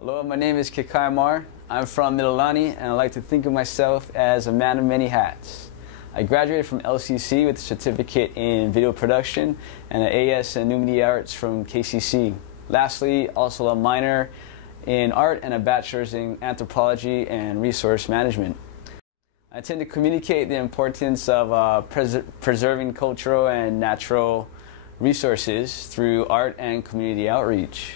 Hello, my name is Kekai Mar. I'm from Mililani, and I like to think of myself as a man of many hats. I graduated from LCC with a certificate in video production and an AS in New Media Arts from KCC. Lastly, also a minor in art and a bachelor's in anthropology and resource management. I tend to communicate the importance of preserving cultural and natural resources through art and community outreach.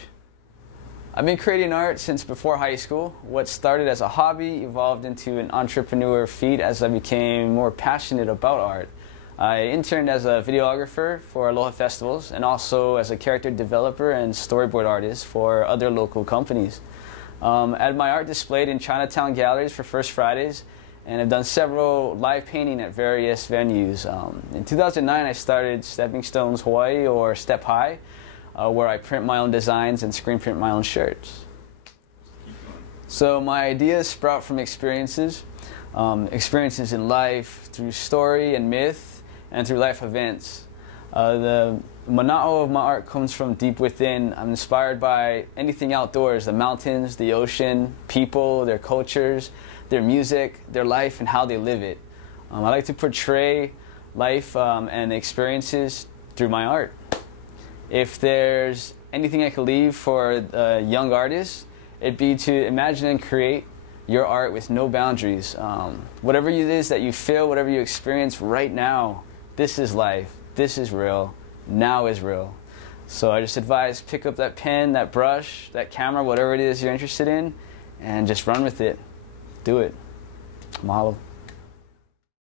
I've been creating art since before high school. What started as a hobby evolved into an entrepreneur feat as I became more passionate about art. I interned as a videographer for Aloha festivals and also as a character developer and storyboard artist for other local companies. I had my art displayed in Chinatown galleries for First Fridays, and I've done several live painting at various venues. In 2009, I started Stepping Stones Hawaii, or Step High, where I print my own designs and screen print my own shirts. So my ideas sprout from experiences in life, through story and myth, and through life events. The mana'o of my art comes from deep within. I'm inspired by anything outdoors, the mountains, the ocean, people, their cultures, their music, their life, and how they live it. I like to portray life and experiences through my art. If there's anything I could leave for young artists, it'd be to imagine and create your art with no boundaries. Whatever it is that you feel, whatever you experience right now, this is life, this is real, now is real. So I just advise, pick up that pen, that brush, that camera, whatever it is you're interested in, and just run with it. Do it. Mahalo.